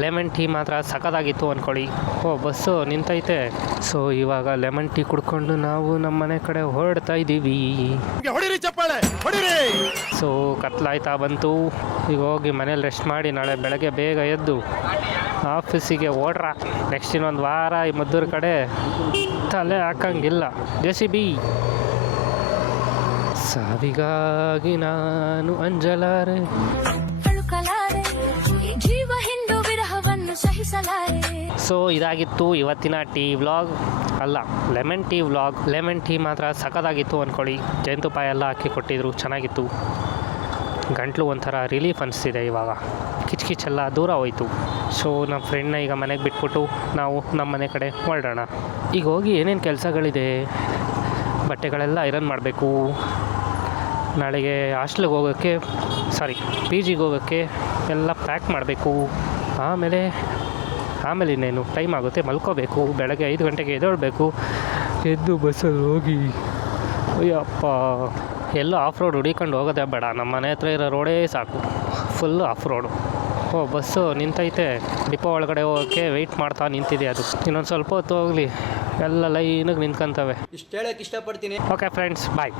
Lemon tea ಮಾತ್ರ ಸಖತ್ತಾಗಿತ್ತು ಅಂದ್ಕೊಳ್ಳಿ. Bus ನಿಂತೈತೆ. So ಇವಾಗ ಲೆಮನ್ ಟೀ ಕುಡ್ಕೊಂಡು ನಾವು ನಮ್ಮ ಮನೆ ಕಡೆ ಹೊರಡ್ತಾ ಇದ್ದೀವಿ. ಸೊ ಕತ್ಲಾಯ್ತಾ ಬಂತು. ಈಗ ಹೋಗಿ ಮನೇಲಿ ರೆಸ್ಟ್ ಮಾಡಿ ನಾಳೆ ಬೆಳಗ್ಗೆ ಬೇಗ ಎದ್ದು ಆಫೀಸಿಗೆ ಓಡ್ರ. ನೆಕ್ಸ್ಟ್ ಇನ್ನೊಂದು ವಾರ ಈ ಮದ್ದೂರು ಕಡೆ ತಲೆ ಹಾಕಂಗಿಲ್ಲ. JCB ಸಾವಿಗಾಗಿ ನಾನು ಅಂಜಲಾರೆ, ಜೀವ ಹಿಂದು ವಿರಹವನ್ನು ಸಹಿಸಲಾರೆ. ಸೊ ಇದಾಗಿತ್ತು ಇವತ್ತಿನ ಟೀ ವ್ಲಾಗ್, ಅಲ್ಲ lemon tea vlog. Lemon tea ಮಾತ್ರ ಸಖತ್ತಾಗಿತ್ತು ಅಂದ್ಕೊಳ್ಳಿ. ಜೇನುತುಪ್ಪ ಎಲ್ಲ ಹಾಕಿ ಕೊಟ್ಟಿದ್ರು, ಚೆನ್ನಾಗಿತ್ತು. ಗಂಟ್ಲು ಒಂಥರ ರಿಲೀಫ್ ಅನಿಸ್ತಿದೆ ಇವಾಗ, ಕಿಚ್ಕಿಚ್ಚೆಲ್ಲ ದೂರ ಹೋಯಿತು. ಸೊ ನಮ್ಮ ಫ್ರೆಂಡ್ನ ಈಗ ಮನೆಗೆ ಬಿಟ್ಬಿಟ್ಟು ನಾವು ನಮ್ಮ ಮನೆ ಕಡೆ ಹೊರಡೋಣ. ಈಗ ಹೋಗಿ ಏನೇನು ಕೆಲಸಗಳಿದೆ, ಬಟ್ಟೆಗಳೆಲ್ಲ ಐರನ್ ಮಾಡಬೇಕು. ನಾಳೆಗೆ ಹಾಸ್ಟ್ಲಿಗೆ ಹೋಗೋಕ್ಕೆ, PGಗೆ ಹೋಗೋಕ್ಕೆ ಎಲ್ಲ ಪ್ಯಾಕ್ ಮಾಡಬೇಕು. ಆಮೇಲೆ ಇನ್ನೇನು ಟೈಮ್ ಆಗುತ್ತೆ, ಮಲ್ಕೋಬೇಕು. ಬೆಳಗ್ಗೆ 5 ಗಂಟೆಗೆ ಎದ್ದೇಳಬೇಕು. ಎದ್ದು ಬಸ್ಸಲ್ಲಿ ಹೋಗಿ ಅಯ್ಯಪ್ಪ ಎಲ್ಲೋ ಆಫ್ ರೋಡ್ ಹುಡಿಕೊಂಡು ಹೋಗೋದೇ ಬೇಡ, ನಮ್ಮ ಮನೆ ಹತ್ರ ಇರೋ ರೋಡೇ ಸಾಕು, ಫುಲ್ಲು ಆಫ್ ರೋಡು. ಬಸ್ಸು ನಿಂತೈತೆ. ಡಿಪೋ ಒಳಗಡೆ ಹೋಗೋಕ್ಕೆ ವೆಯ್ಟ್ ಮಾಡ್ತಾ ನಿಂತಿದೆ ಅದು. ಇನ್ನೊಂದು ಸ್ವಲ್ಪ ಹೊತ್ತು ಹೋಗಲಿ, ಎಲ್ಲ ಲೈನಾಗಿ ನಿಂತ್ಕೊಂತವೆ. ಇಷ್ಟು ಹೇಳೋಕ್ಕೆ ಇಷ್ಟಪಡ್ತೀನಿ. ಓಕೆ ಫ್ರೆಂಡ್ಸ್, ಬಾಯ್.